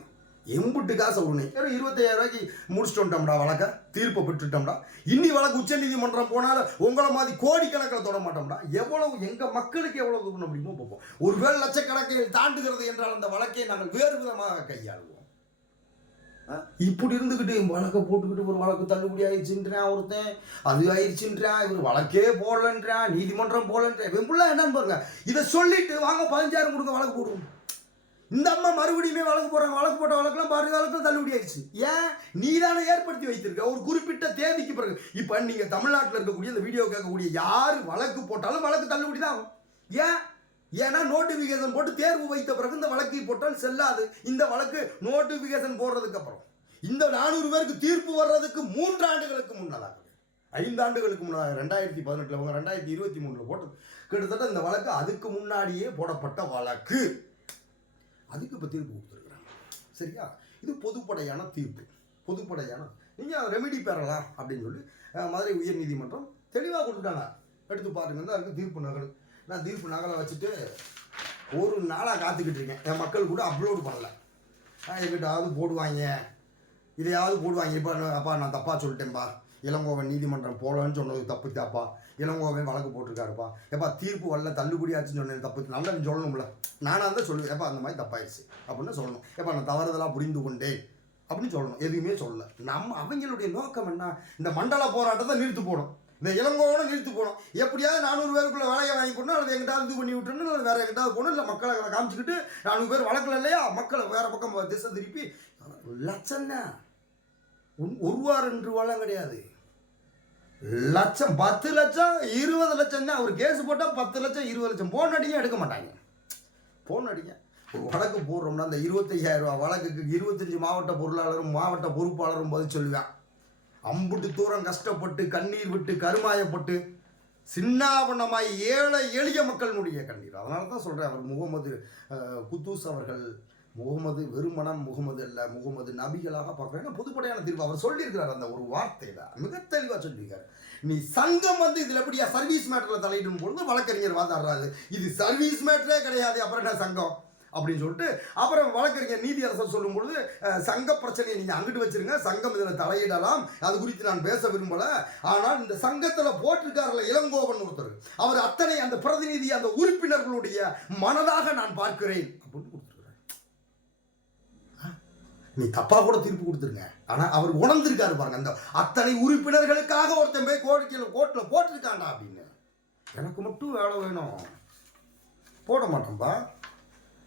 எம்புட்டு காசு உடனே வெறும் இருபத்தாயிரம் ரூபாய்க்கு முடிச்சுட்டு வந்துட்டோம்டா வழக்க. தீர்ப்பை பெற்றுட்டோம்டா. இன்னி வழக்கு உச்ச நீதிமன்றம் போனாலும் உங்களை மாதிரி கோடிக்கணக்கில் தொட மாட்டோம்டா. எவ்வளவு எங்கள் மக்களுக்கு எவ்வளவு இது பண்ண முடியுமோ பார்ப்போம் ஒருவேளை லட்சக்கணக்கில் தாண்டுகிறது என்றால் அந்த வழக்கை நாங்கள் வேறு விதமாக கையாளுவோம். ஆ? இப்படி இருந்துக்கிட்டு வழக்கை போட்டுக்கிட்டு ஒரு வழக்கு தள்ளுபடி ஆயிடுச்சுன்றான் ஒருத்தன். அது ஆயிடுச்சுன்றான் இவர் வழக்கே போடலன்றான் நீதிமன்றம் போடலன்றான் இவன் என்னன்னு பாருங்க. இதை சொல்லிட்டு வாங்க பதினஞ்சாயிரம் கொடுங்க வழக்கு போடுவோம். இந்த அம்மா மறுபடியுமே வழக்கு போகிறாங்க வழக்கு போட்ட வழக்கெல்லாம் பாரு வழக்கு தள்ளுபடி ஆயிடுச்சு ஏன்? நீ தானே ஏற்படுத்தி வைத்திருக்க. ஒரு குறிப்பிட்ட தேதிக்கு பிறகு. இப்போ நீங்கள் தமிழ்நாட்டில் இருக்கக்கூடிய இந்த வீடியோ கேட்கக்கூடிய யார் வழக்கு போட்டாலும் வழக்கு தள்ளுபடி தான் ஆகும். ஏன்? ஏன்னா நோட்டிஃபிகேஷன் போட்டு தேர்வு வைத்த பிறகு இந்த வழக்கை போட்டால் செல்லாது. இந்த வழக்கு நோட்டிஃபிகேஷன் போடுறதுக்கு அப்புறம். இந்த நானூறு பேருக்கு தீர்ப்பு வர்றதுக்கு மூன்று ஆண்டுகளுக்கு முன்னதாக. ஐந்து ஆண்டுகளுக்கு முன்னதாக. ரெண்டாயிரத்தி பதினெட்டில் அவங்க ரெண்டாயிரத்தி இருபத்தி மூணில் போட்டது. கிட்டத்தட்ட இந்த வழக்கு அதுக்கு முன்னாடியே போடப்பட்ட வழக்கு. அதுக்கு இப்போ தீர்ப்பு கொடுத்துருக்குறாங்க சரியா? இது பொதுப்படையான தீர்ப்பு. பொதுப்படையான. நீங்கள் ரெமிடி பெறலாம் அப்படின்னு சொல்லி மதுரை உயர்நீதிமன்றம் தெளிவாக கொடுத்துட்டாங்க. எடுத்து பாருங்க தான் அதுக்கு தீர்ப்பு நகல். நான் தீர்ப்பு நகலை வச்சுட்டு ஒரு நாளாக காத்துக்கிட்டு இருக்கேன். என் மக்கள் கூட அப்லோடு பண்ணல. நான் எங்கிட்டாவது போடுவாங்க. இதையாவது போடுவாங்க. இப்போ அப்பா நான் தப்பாக சொல்லிட்டேன்ப்பா இளங்கோவன் நீதிமன்றம் போகலன்னு சொன்னது தப்பு தாப்பா. இளங்கோவன் வழக்கு போட்டிருக்காருப்பா. எப்பா தீர்ப்பு வரல தள்ளுபடியாச்சுன்னு சொன்னது தப்பு. நல்லா நீ சொல்லணும்ல. நானாக இருந்தால் சொல்லுவேன். எப்பா அந்த மாதிரி தப்பாயிடுச்சு அப்படின்னு சொல்லணும். எப்பா நான் தவறுதலாக புரிந்து கொண்டேன். அப்படின்னு சொல்லணும். எதுவுமே சொல்லல. நம்ம அவங்களுடைய நோக்கம் என்ன? இந்த மண்டல போராட்டத்தை நிறுத்து போடும் இந்த இளங்கோவனை நிறுத்து போகணும். எப்படியாவது நானூறு பேருக்குள்ள வேலையை வாங்கி போடணும் அல்லது எங்கிட்டாவது இது பண்ணி விட்டுணும் அல்லது வேறு எங்கிட்டாவது போகணும் இல்லை மக்களை அதை காமிச்சிக்கிட்டு நானூறு பேர் வழக்கில் இல்லையா? மக்களை வேறு பக்கம் திசை திருப்பி. லட்சம் தான் உன் ஒரு வாரம் ரெண்டு ரூபாலாம் கிடையாது. லட்சம் பத்து லட்சம் இருபது லட்சம் தான் ஒரு கேஸ் போட்டால் பத்து லட்சம் இருபது லட்சம். போன் அடிங்க எடுக்க மாட்டாங்க. போன் அடிங்க ஒரு வழக்கு போடுறோம்னா அந்த இருபத்தையாயிரம் ரூபா வழக்குக்கு இருபத்தஞ்சி மாவட்ட பொருளாளரும் மாவட்ட பொறுப்பாளரும் பதில் சொல்லுவேன். அம்புட்டு தூரம் கஷ்டப்பட்டு கண்ணீர் விட்டு கருமாயப்பட்டு சின்னாபண்ணமாய் ஏழை எளிய மக்களினுடைய கண்ணீர். அதனால தான் சொல்கிறேன் அவர் முகமது குத்தூஸ் அவர்கள் முகமது வெறுமனம் முகமது அல்ல முகமது நபிகளாக பார்க்குறேன் பொதுப்படையான தீர்ப்பு அவர் சொல்லியிருக்கிறார் அந்த ஒரு வார்த்தையில். மிக தெளிவாக சொல்லியிருக்காரு. நீ சங்கம் வந்து இதில் எப்படியா சர்வீஸ் மேட்டரில் தலையிடும் பொழுது வழக்கறிஞர் வாதாடுறாரு. இது சர்வீஸ் மேட்டரே கிடையாது அப்புறம் என்ன சங்கம்? அப்படின்னு சொல்லிட்டு அப்புறம் வழக்கறிஞர் நீதியரசர் சொல்லும் பொழுது சங்க பிரச்சனையை நீங்கள் அங்கிட்டு வச்சிருங்க சங்கம் இதில் தலையிடலாம். அது குறித்து நான் பேச விரும்பலை. ஆனால் இந்த சங்கத்தில் போட்டிருக்காரில் இளங்கோவன் ஒருத்தர். அவர் அத்தனை அந்த பிரதிநிதி அந்த உறுப்பினர்களுடைய மனதாக நான் பார்க்கிறேன். அப்படின்னு நீ தப்பா கூட தீர்ப்பு கொடுத்துருங்க. ஆனா அவர் உணர்ந்திருக்காரு பாருங்க. அந்த அத்தனை உறுப்பினர்களுக்காக ஒருத்தன் போய் கோரிக்கையில் கோர்ட்டில் போட்டிருக்காண்டா அப்படின்னு. எனக்கு மட்டும் வேலை வேணும். போட மாட்டோம்ப்பா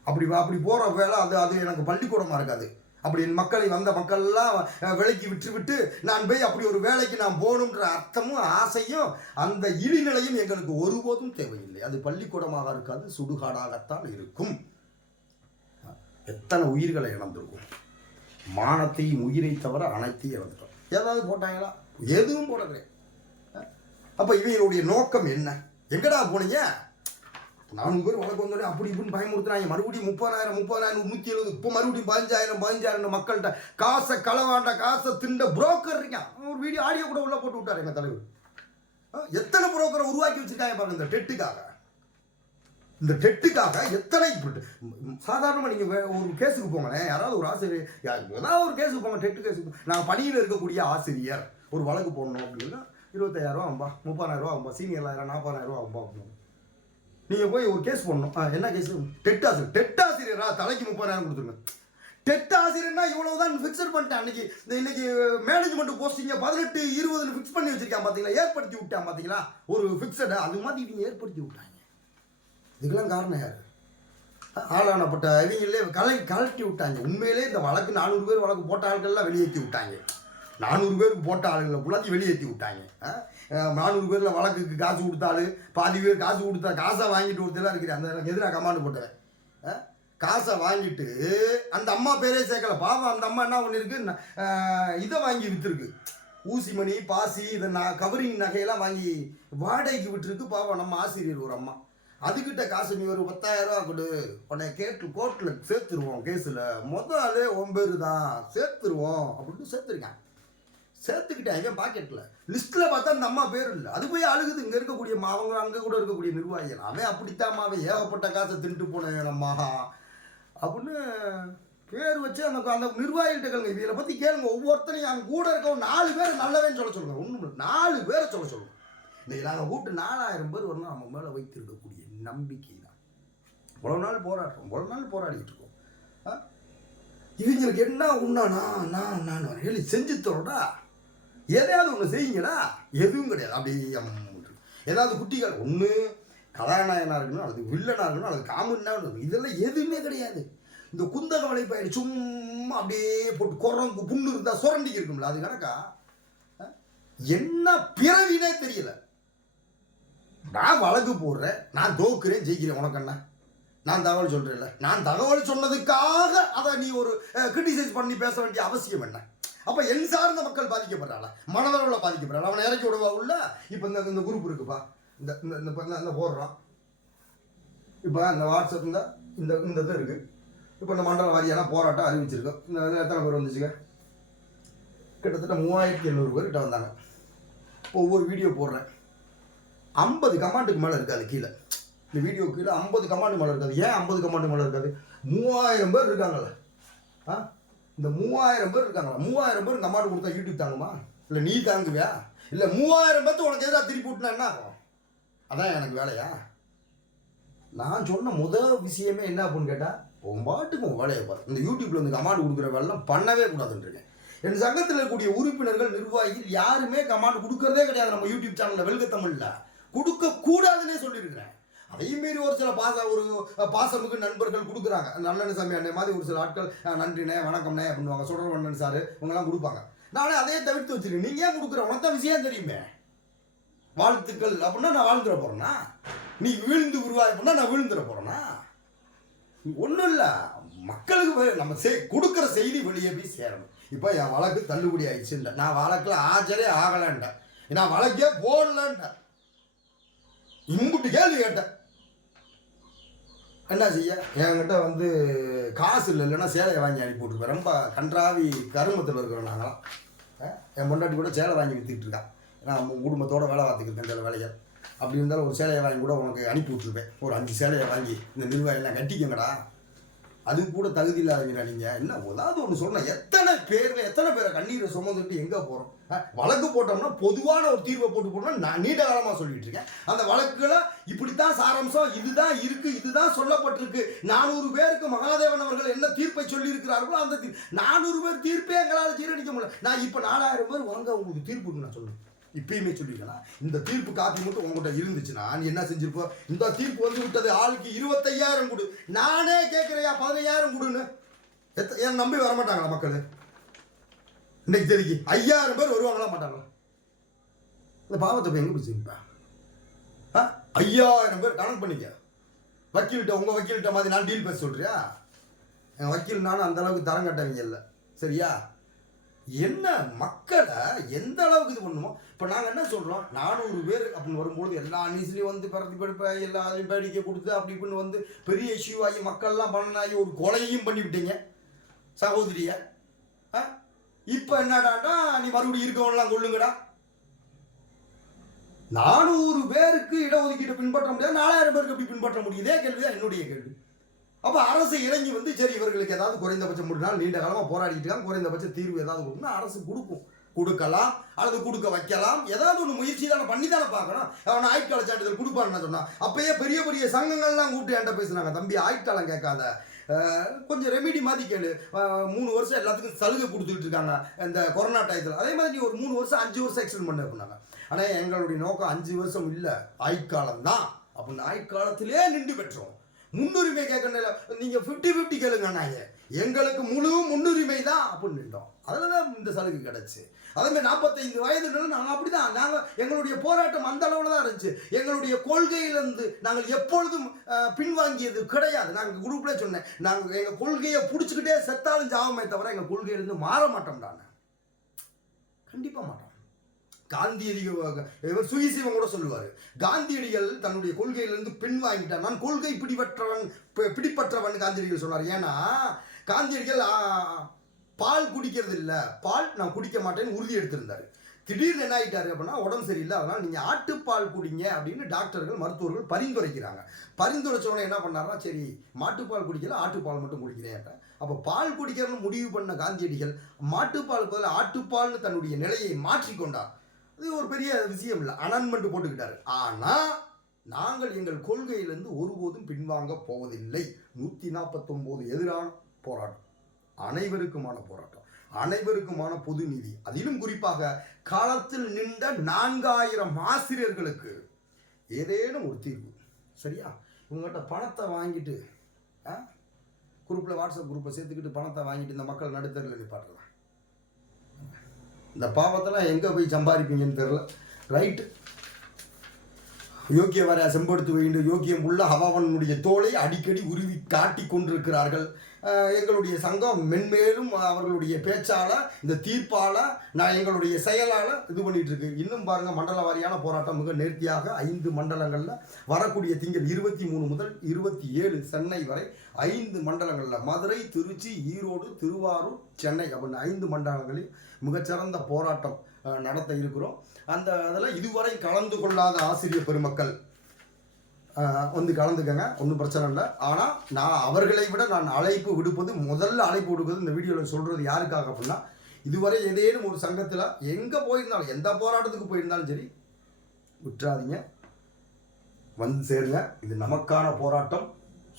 அப்படி அப்படி போகிற வேலை அது அது எனக்கு பள்ளிக்கூடமாக இருக்காது. அப்படி என் மக்களை வந்த மக்கள்லாம் விலைக்கு விட்டு விட்டு நான் போய் அப்படி ஒரு வேலைக்கு நான் போகணுன்ற அர்த்தமும் ஆசையும் அந்த இழிநிலையும் எங்களுக்கு ஒருபோதும் தேவையில்லை. அது பள்ளிக்கூடமாக இருக்காது சுடுகாடாகத்தான் இருக்கும். எத்தனை உயிர்களை இழந்திருக்கும். மானத்தையும் உயிரை தவிர அனைத்தையும் இழந்துட்டோம். ஏதாவது போட்டாங்களா? எதுவும் போடலை அப்போ இவங்களுடைய நோக்கம் என்ன? எங்கடா போனீங்க? நானூறு பேர் வழக்கு வந்தோடனே அப்படி இப்படின்னு பயமுறுத்துறாங்க. மறுபடியும் முப்பதாயிரம் முப்பதாயிரம் நூற்றி எழுபது இப்போ மறுபடியும் பதினஞ்சாயிரம் பதினஞ்சாயிரம் மக்கள்கிட்ட காசை களவாண்ட காசை திண்ட புரோக்கர் இருக்கான் ஒரு வீடியோ ஆடியோ கூட உள்ள போட்டு விட்டார் எங்கள் தலைவர். எத்தனை புரோக்கரை உருவாக்கி வச்சுருக்காங்க பாருங்க இந்த டெட்டுக்காக. இந்த டெட்டுக்காக எத்தனை சாதாரணமாக நீங்கள் ஒரு கேஸுக்கு போங்களேன். யாராவது ஒரு ஆசிரியர் ஏதாவது ஒரு கேஸுக்கு போங்க டெட்டு கேஸுக்கு நான் பணியில் இருக்கக்கூடிய ஆசிரியர். ஒரு வழக்கு போடணும் அப்படின்னா இருபத்தாயிரரூவா ஆகும்பா முப்பதாயிரரூவா ஆகும்பா சீனியர்லாயிரம் நாற்பதாயிரரூவா நாற்பதாயிரம் ஆகும்பா அப்படின்னு. நீங்கள் போய் ஒரு கேஸ் போடணும். ஆ, என்ன கேஸ்? டெட் ஆசிரியர். டெட் ஆசிரியரா? தலைக்கு முப்பதாயிரம் கொடுத்துருங்க. டெட் ஆசிரியர்னா இவ்வளவுதான் ஃபிக்ஸட் பண்ணிட்டேன். அன்னைக்கு இந்த இன்னைக்கு மேனேஜ்மெண்ட் போஸ்டிங்க பதினெட்டு இருபதுன்னு ஃபிக்ஸ் பண்ணி வச்சிருக்கான் பார்த்தீங்களா ஏற்படுத்தி விட்டான் பார்த்தீங்களா ஒரு ஃபிக்ஸடை அது மாதிரி இவங்க ஏற்படுத்தி விட்டாங்க. இதுக்கெல்லாம் காரணம் யார்? ஆளானப்பட்ட இவங்களே கலை கலட்டி விட்டாங்க. உண்மையிலே இந்த வழக்கு நானூறு பேர் வழக்கு போட்ட ஆட்கள்லாம் வெளியேற்றி விட்டாங்க. நானூறு பேருக்கு போட்ட ஆளுங்களை புலாத்தி வெளியேற்றி விட்டாங்க. நானூறு பேரில் வழக்குக்கு காசு கொடுத்தாலு பாதி பேர் காசு கொடுத்தா காசை வாங்கிட்டு ஒருத்தலாம் இருக்கிறேன் அந்த எதிராக கமாண்டு போட்டேன் காசை வாங்கிட்டு அந்த அம்மா பேரே சேர்க்கல. பாவம் அந்த அம்மா என்ன பண்ணிருக்கு? இதை வாங்கி விற்றுருக்கு ஊசி மணி பாசி இதை நான் கவரிங் நகையெல்லாம் வாங்கி வாடகைக்கு விட்டுருக்கு. பாவம் நம்ம ஆசிரியர் ஒரு அம்மா. அதுக்கிட்ட காசு நீ ஒரு பத்தாயிரம் ரூபா கொடு. உன்னை கேட்டு கோர்ட்டில் சேர்த்துருவோம் கேஸில். மொதல் ஆளே பேர் தான். சேர்த்துருவோம் அப்படின்னு சேர்த்துருக்கேன். சேர்த்துக்கிட்டேன் என் பாக்கெட்டில் லிஸ்ட்டில் பார்த்தா அந்த அம்மா பேர் இல்லை. அது போய் அழுகுது. இங்கே இருக்கக்கூடிய அவங்க அங்கே கூட இருக்கக்கூடிய நிர்வாகிகள். அவன் அப்படித்தான் அவன் ஏகப்பட்ட காசை தின்ட்டு போனேன் நம்ம அப்படின்னு பேர் வச்சு அந்த அந்த நிர்வாகிகிட்ட கேளுங்க. இவங்களை பற்றி கேளுங்க. ஒவ்வொருத்தரையும் அங்கே கூட இருக்கவும் நாலு பேர் நல்லவேன்னு சொல்ல சொல்லுங்க. ஒன்றும் நாலு பேரை சொல்ல சொல்லுங்க. இன்னைக்கு நாங்கள் கூட்டு நாலாயிரம் பேர் வரணும். நம்ம மேலே வைத்திருக்கக்கூடிய நம்பிக்கை தான் இவ்வளோ நாள் போராடுறோம். இவ்வளோ நாள் போராடிக்கிட்டு இருக்கோம். ஆ? இவங்களுக்கு என்ன உண்ணானா நான் நான் எழுதி செஞ்சு தரோடா. எதையாவது ஒன்று செய்யுங்கடா எதுவும் கிடையாது. அப்படி ஏதாவது குட்டிகள் ஒன்று கதாநாயகனாக இருக்கணும் அல்லது வில்லனாக இருக்கணும் அல்லது காமன்னா இருக்கணும். இதெல்லாம் எதுவுமே கிடையாது. இந்த குந்தக வலைப்பயிர் சும்மா அப்படியே போட்டு குரங்கு புண்ணு இருந்தால் சுரண்டிக்கு இருக்கும்ல அது கணக்கா? ஆ? என்ன பிறவினே தெரியலை. நான் வழக்கு போடுறேன் நான் தோக்குறேன் ஜெயிக்கிறேன். உனக்கண்ணா நான் தகவல் சொல்கிறேன்ல நான் தகவல் சொன்னதுக்காக அதை நீ ஒரு கிரிட்டிசைஸ் பண்ணி பேச வேண்டிய அவசியம் என்ன? அப்போ என் சார்ந்த மக்கள் பாதிக்கப்படுறாள? மனதளவில் பாதிக்கப்படுறாள்? அவனை இறக்கி விடுவா உள்ள? இப்போ இந்த இந்த குரூப் இருக்குப்பா இந்த இந்த இந்த இந்த- போடுறான். இப்போ இந்த வாட்ஸ்அப் இந்த இந்த இந்த இது இருக்குது இப்போ இந்த மண்டல வாரியான போராட்டம் அறிவிச்சிருக்கோம் இந்த எத்தனை பேர் வந்துச்சுங்க? கிட்டத்தட்ட மூவாயிரத்தி எண்ணூறு பேர்கிட்ட வந்தாங்க. இப்போ ஒவ்வொரு வீடியோ போடுறேன். ஐம்பது கமாண்டுக்கு மேலே இருக்காது கீழே. இந்த வீடியோ கீழே ஐம்பது கமாண்டு மேலே இருக்காது. ஏன் ஐம்பது கமாண்டு மேலே இருக்காது? மூவாயிரம் பேர் இருக்காங்கல்ல. ஆ? இந்த மூவாயிரம் பேர் இருக்காங்களா மூவாயிரம் பேர் கமாண்டு கொடுத்தா யூடியூப் தாங்குமா? இல்லை நீ தாங்குவியா? இல்லை மூவாயிரம் பேர்த்து உனக்கு எதிராக திருப்பி விட்டுனா என்ன ஆகும்? அதான் எனக்கு வேலையா? நான் சொன்ன முதல் விஷயமே என்ன அப்படின்னு கேட்டால் உன் பாட்டுக்கு உன் வேலையை பாரு. இந்த யூடியூப்பில் வந்து கமாண்ட் கொடுக்குற வேலைலாம் பண்ணவே கூடாதுன்றேன் என் சங்கத்தில் இருக்கக்கூடிய உறுப்பினர்கள் நிர்வாகிகள் யாருமே கமாண்ட் கொடுக்கறதே கிடையாது நம்ம யூடியூப் சேனலில் வெல்க தமிழில். கொடுக்க கூடாதுன்னே சொல்லியிருக்கிறேன் அதையும் மீறி ஒரு சில பாச ஒரு பாசமுக்கு நண்பர்கள் கொடுக்குறாங்க. நல்லண்ண சாமி அண்ணே மாதிரி ஒரு சில ஆட்கள் நன்றிண்ணே வணக்கம்ண்ணே அப்படின்னுவாங்க. சுடர்வண்ணன் சார் இவங்கெல்லாம் கொடுப்பாங்க. நானே அதையே தவிர்த்து வச்சிருக்கேன். நீங்கள் ஏன் கொடுக்குற? உனக்கு தான் விஷயம் தெரியுமே. வாழ்த்துக்கள். அப்படின்னா நான் வாழ்ந்துட போறேனா? நீ வீழ்ந்து உருவாய் அப்படின்னா நான் வீழ்ந்துட போறேனா? ஒன்றும் இல்லை. மக்களுக்கு நம்ம செய் கொடுக்குற செய்தி வெளியே போய் சேரணும். இப்போ என் வழக்கு தள்ளுபடி ஆயிடுச்சு இல்லை நான் வழக்கில் ஆஜரே ஆகலைன்ட்டேன். நான் வழக்கே போடலன்ட்டேன். இம்புட்டு கேள்வி கேட்டேன். என்ன செய்ய? என்கிட்ட வந்து காசு இல்லை இல்லைன்னா சேலையை வாங்கி அனுப்பி விட்ருப்பேன் ரொம்ப கன்றாவி கருமத்தில் இருக்கிறோம் நாங்களாம். என் பொண்டாட்டி கூட சேலை வாங்கி வித்துக்கிட்டு இருக்கான் நான் குடும்பத்தோடு குடும்பத்தோட வேலை பார்த்துக்கிட்டு சில வேலையை. அப்படி இருந்தாலும் ஒரு சேலையை வாங்கி கூட உனக்கு அனுப்பி விட்ருப்பேன் ஒரு அஞ்சு சேலையை வாங்கி இந்த நிர்வாகிலாம் கட்டிக்கங்கடா. அது கூட தகுதி இல்லாதவங்க நீங்கள் என்ன ஏதாவது ஒன்று சொன்ன எத்தனை பேரில் எத்தனை பேரை கண்ணீரை சுமந்துட்டு எங்கே போகிறோம் வழக்கு போட்டோம்னா பொதுவான ஒரு தீர்வை போட்டு போட்டோம்னா நான் நீண்ட காலமாக சொல்லிட்டு இருக்கேன். அந்த வழக்குகளை இப்படித்தான் சாராம்சம் இதுதான் இருக்கு இதுதான் சொல்லப்பட்டிருக்கு. நானூறு பேருக்கு மகாதேவன் அவர்கள் என்ன தீர்ப்பை சொல்லியிருக்கிறார்களோ அந்த தீர் நானூறு பேர் தீர்ப்பே எங்களால் ஜீரணிக்க முடியல. நான் இப்போ நாலாயிரம் பேர் வாங்க உங்களுக்கு தீர்ப்புன்னு நான் சொல்லுவேன் இப்பயுமே சொல்லிக்கலாம் இந்த தீர்ப்பு காப்பி மட்டும் உங்ககிட்ட இருந்துச்சுன்னா நீ என்ன செஞ்சிருப்போ? இந்த தீர்ப்பு வந்து விட்டது ஆளுக்கு இருபத்தையாயிரம் கொடு. நானே கேட்குறையா பதினையாயிரம் கொடுன்னு. எத்த என் நம்பி வரமாட்டாங்களா மக்கள்? இன்னைக்கு தெரிஞ்சு ஐயாயிரம் பேர் வருவாங்களா மாட்டாங்களா? இந்த பாவத்தை போய் எங்கே பிடிச்சிருப்பா? ஆ? ஐயாயிரம் பேர் கணக்கு பண்ணிக்க. வக்கீல்கிட்ட உங்கள் வக்கீல்கிட்ட மாதிரி நான் டீல் பேச சொல்கிறியா என் வக்கீல் நானும் அந்தளவுக்கு தரம் கட்டவங்க இல்லை. சரியா? என்ன மக்களை எந்த அளவுக்கு இது பண்ணுமோ? இப்போ நாங்கள் என்ன சொல்கிறோம் நானூறு பேர் அப்படின்னு வரும்பொழுது எல்லா நியூஸ்லேயும் வந்து பிறகு படிப்ப எல்லாத்தையும் பேடிக்கை கொடுத்து அப்படி இப்படின்னு வந்து பெரிய இஷ்யூ ஆகி மக்கள்லாம் பண்ணாகி ஒரு கொலையும் பண்ணிவிட்டீங்க. சகோதரிய ஆ? இப்போ என்னடாண்டா நீ மறுபடியும் இருக்கவன்லாம் கொள்ளுங்கடா நானூறு பேருக்கு இடஒதுக்கீட்டை பின்பற்ற முடியாது நாலாயிரம் பேருக்கு எப்படி பின்பற்ற முடியும்? இதே என்னுடைய கேள்வி. அப்போ அரசு இறங்கி வந்து சரி இவர்களுக்கு ஏதாவது குறைந்தபட்சம் மூணு நாள் நீண்ட காலமாக போராடிட்டு இருக்காங்க. குறைந்தபட்ச தீர்வு ஏதாவது கொடுக்கணும் அரசு கொடுக்கும். கொடுக்கலாம் அல்லது கொடுக்க வைக்கலாம். ஏதாவது ஒன்று முயற்சி தானே பண்ணி தானே பார்க்கணும். அவன் ஆயுட்கால சான்றிதழ் கொடுப்பான்னு சொன்னான் அப்பயே பெரிய பெரிய சங்கங்கள்லாம் கூப்பிட்டு என்கிட்ட பேசுனாங்க. தம்பி ஆயுட்காலம் கேட்காத. கொஞ்சம் ரெமிடி மாதிரி கேளு. மூணு வருஷம் எல்லாத்துக்கும் சலுகை கொடுத்துட்டு இருக்காங்க. இந்த கொரோனா டயத்தில். அதே மாதிரி நீ ஒரு மூணு வருஷம் அஞ்சு வருஷம் எக்ஸ்டெண்ட் பண்ண அப்படின்னாங்க. ஆனால் எங்களுடைய நோக்கம் அஞ்சு வருஷம் இல்லை ஆயுட்காலம் தான். அப்படின்னு ஆயுட்காலத்திலே நின்று பெற்றோம். முன்னுரிமை கேட்கல நீங்கள் ஃபிஃப்டி ஃபிஃப்டி கேளுங்க எங்களுக்கு முழு முன்னுரிமை தான் அப்படின்னு நின்றோம். அதில் தான் இந்த சலுகை கிடச்சி. அதேமாதிரி நாற்பத்தைந்து வயதுல நாங்கள் அப்படி தான் நாங்கள் எங்களுடைய போராட்டம் அந்த அளவில் தான் இருந்துச்சு. எங்களுடைய கொள்கையிலிருந்து நாங்கள் எப்பொழுதும் பின்வாங்கியது கிடையாது. நாங்கள் குரூப்பில் சொன்னேன். நாங்கள் எங்கள் கொள்கையை பிடிச்சிக்கிட்டே செத்தாலும் ஜாவமே தவிர எங்கள் கொள்கையிலேருந்து மாற மாட்டோம் நான் கண்டிப்பாக மாட்டோம். காந்தியடிகள் இவர் சுயசீவம் கூட சொல்லுவார். காந்தியடிகள் தன்னுடைய கொள்கையிலிருந்து பின்வாங்கிட்டார் நான் கொள்கை பிடிபற்றவன் பி- பிடிப்பற்றவன் காந்தியடிகள் சொன்னார். ஏன்னா காந்தியடிகள் பால் குடிக்கிறது இல்லை பால் நான் குடிக்க மாட்டேன்னு உறுதி எடுத்திருந்தார். திடீர்னு என்ன ஆகிட்டாரு அப்படின்னா உடம்பு சரியில்லை. அதனால் நீங்கள் ஆட்டுப்பால் குடிங்க அப்படின்னு டாக்டர்கள் மருத்துவர்கள் பரிந்துரைக்கிறாங்க. பரிந்துரைச்சவனே என்ன பண்ணாருன்னா சரி மாட்டுப்பால் குடிக்கல ஆட்டுப்பால் மட்டும் குடிக்கிறேன் அப்போ பால் குடிக்கிறன்னு முடிவு பண்ண காந்தியடிகள் மாட்டுப்பால் பதில் ஆட்டுப்பால்னு தன்னுடைய நிலையை மாற்றிக்கொண்டார். அது ஒரு பெரிய விஷயம் இல்லை அனன்மெண்ட் போட்டுக்கிட்டாரு. ஆனால் நாங்கள் எங்கள் கொள்கையிலிருந்து ஒருபோதும் பின்வாங்க போவதில்லை. நூற்றி நாற்பத்தொம்போது எதிரான போராட்டம். அனைவருக்குமான போராட்டம். அனைவருக்குமான பொது நிதி அதிலும் குறிப்பாக காலத்தில் நின்ற நான்காயிரம் ஆசிரியர்களுக்கு ஏதேனும் ஒரு தீர்வு. சரியா? இவங்ககிட்ட பணத்தை வாங்கிட்டு குரூப்பில் வாட்ஸ்அப் குரூப்பை சேர்த்துக்கிட்டு பணத்தை வாங்கிட்டு இந்த மக்கள் நடுத்தரில் நிப்பாட்டலாம் இந்த பாவத்தெல்லாம் எங்கே போய் சம்பாதிப்பீங்கன்னு தெரில ரைட்டு யோக்கிய வர செம்படுத்து வைண்டு யோக்கியம் உள்ள ஹவாவனுடைய தோலை அடிக்கடி உருவி காட்டி கொண்டிருக்கிறார்கள். எங்களுடைய சங்கம் மென்மேலும் அவர்களுடைய பேச்சால் இந்த தீர்ப்பால் நான் எங்களுடைய செயலால் இது பண்ணிகிட்ருக்கு இன்னும் பாருங்கள் மண்டல வாரியான போராட்டம் மிக நேர்த்தியாக ஐந்து மண்டலங்களில் வரக்கூடிய திங்கள் இருபத்தி மூணு முதல் இருபத்தி ஏழு சென்னை வரை ஐந்து மண்டலங்களில் மதுரை திருச்சி ஈரோடு திருவாரூர் சென்னை அப்படின்னு ஐந்து மண்டலங்களில் மிகச்சிறந்த போராட்டம் நடத்த இருக்கிறோம். அந்த அதில் இதுவரை கலந்து கொள்ளாத ஆசிரியர் பெருமக்கள் வந்து கலந்துக்கங்க. ஒன்றும் பிரச்சனை இல்லை. ஆனால் நான் அவர்களை விட நான் அழைப்பு விடுப்பது முதல்ல அழைப்பு விடுப்பது இந்த வீடியோவில் சொல்கிறது யாருக்காக அப்படின்னா இதுவரை ஏதேனும் ஒரு சங்கத்தில் எங்கே போயிருந்தாலும் எந்த போராட்டத்துக்கு போயிருந்தாலும் சரி விட்டுறாதீங்க. வந்து சேருங்க. இது நமக்கான போராட்டம்.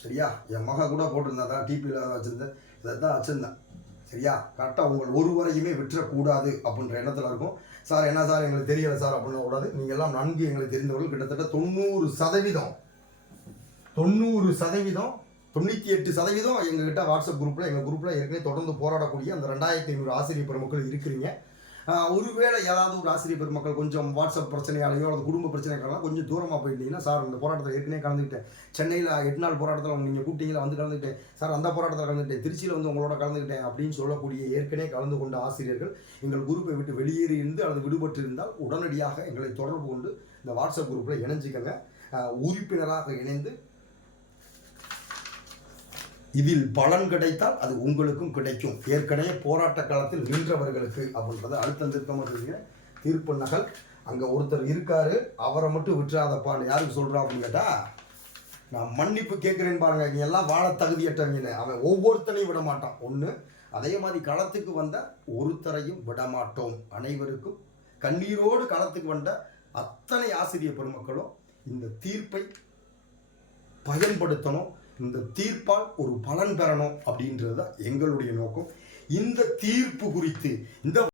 சரியா? என் மக கூட போட்டிருந்தேன் தான் டிபியில் வச்சுருந்தேன் இதை தான் வச்சுருந்தேன். சரியா? கரெக்டாக உங்கள் ஒருவரையுமே விட்டுறக்கூடாது அப்படின்ற எண்ணத்தில் இருக்கும். சார் என்ன சார்? எங்களுக்கு தெரியலை சார் அப்படின்னு கூடாது. நீங்கள் எல்லாம் நன்கு எங்களுக்கு தெரிந்தவர்கள். கிட்டத்தட்ட தொண்ணூறு சதவீதம் தொண்ணூறு சதவீதம் தொண்ணூற்றி எட்டு சதவீதம் எங்ககிட்ட வாட்ஸ்அப் குரூப்பில் எங்கள் குரூப்பில் ஏற்கனவே தொடர்ந்து போராடக்கூடிய அந்த ரெண்டாயிரத்தி ஐநூறு ஆசிரியர் பெருமக்கள் இருக்கிறீங்க. ஒருவேளை ஏதாவது ஒரு ஆசிரியர் பெருமக்கள் கொஞ்சம் வாட்ஸ்அப் பிரச்சனையாலையோ அல்லது குடும்ப பிரச்சனைகளால் கொஞ்சம் தூரமாக போயிட்டீங்கன்னா சார் இந்த போராட்டத்தில் ஏற்கனவே கலந்துக்கிட்டேன். சென்னையில் எட்டு நாள் போராட்டத்தில் நீங்கள் கூப்பிட்டீங்களா வந்து கலந்துக்கிட்டேன். சார் அந்த போராட்டத்தில் கலந்துக்கிட்டேன். திருச்சியில் வந்து உங்களோட கலந்துக்கிட்டேன் அப்படின்னு சொல்லக்கூடிய ஏற்கனவே கலந்து கொண்ட ஆசிரியர்கள் எங்கள் குரூப்பை விட்டு வெளியேறி இருந்து அல்லது விடுபட்டு இருந்தால் உடனடியாக எங்களை தொடர்பு கொண்டு இந்த வாட்ஸ்அப் குரூப்பில் இணைஞ்சிக்கங்க. உறுப்பினராக இணைந்து இதில் பலன் கிடைத்தால் அது உங்களுக்கும் கிடைக்கும். ஏற்கனவே போராட்ட காலத்தில் நின்றவர்களுக்கு அப்படின்றத அழுத்தம் திருத்தமாக தீர்ப்பு நகல். அங்கே ஒருத்தர் இருக்காரு. அவரை மட்டும் விட்டுறாதப்பான்னு யாருக்கு சொல்கிறா அப்படின்னு கேட்டால் நான் மன்னிப்பு கேட்குறேன்னு பாருங்க. நீ எல்லாம் வாழ தகுதியற்றவங்க அவன் ஒவ்வொருத்தனையும் விட மாட்டான். ஒன்று அதே மாதிரி களத்துக்கு வந்த ஒருத்தரையும் விடமாட்டோம் அனைவருக்கும் கண்ணீரோடு களத்துக்கு வந்த அத்தனை ஆசிரியர் பெருமக்களும் இந்த தீர்ப்பை பயன்படுத்தணும். இந்த தீர்ப்பால் ஒரு பலன் பெறணும் அப்படின்றது தான் எங்களுடைய நோக்கம். இந்த தீர்ப்பு குறித்து இந்த